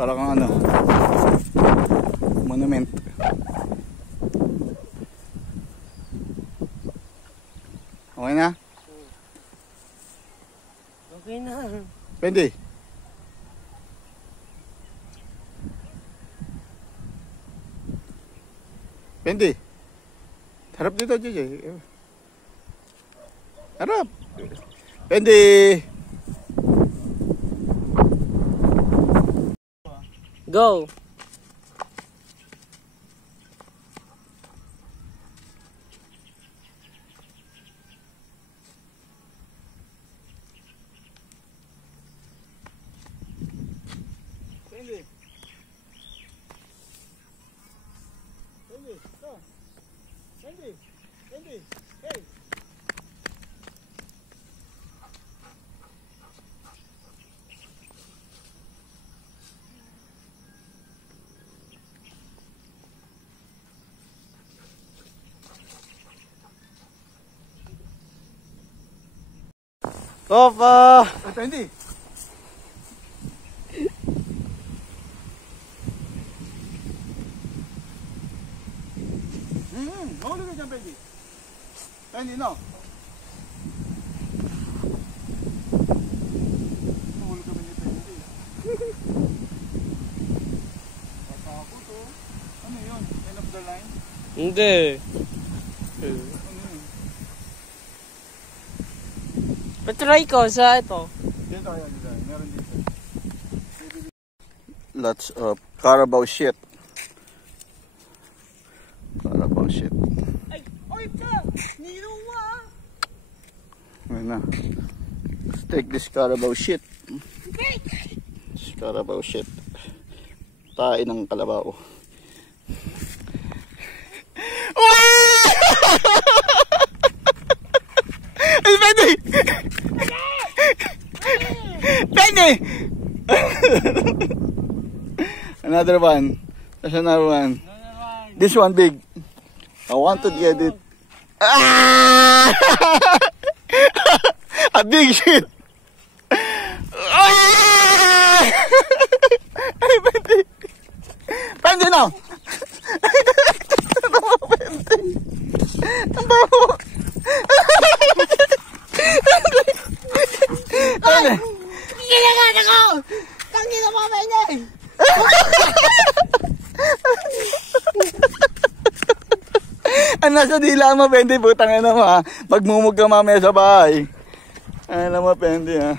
Para kang ano, monument. Okay na? Okay na. Pwede. Pwede. Harap dito, JJ. Harap. Pwede. Go. Pwede. Pwede. Ito. Pwede. Pwede. Hey. Opa! Pwede. Mahuli ka dyan, Benji. Benji, no? Mahuli ka, Benji. Patakot, oh. Ano yun? End of the line? Hindi. Ano yun? Patry ko sa ito. Dito kaya dito. Meron dito. Lots of Carabao shit. Carabao shit. Ay! Oy ka! Niluwa! Ayan na. Let's take this Carabao shit. This Carabao shit. Tae ng kalabaw. Ay, pwede! Pwede! Another one. There's another one. This one big. I want to get it. Ah! A big shit. Ah! Ay, pwede. Pwede na. Pwede. Ang baho. Pwede. Ginagat ako! Tangin na mamay niya eh! Ang nasa dila mo, pwede, putang ina mo ha. Magmumug ka mamaya sa bahay. Ano mo, pwede ha.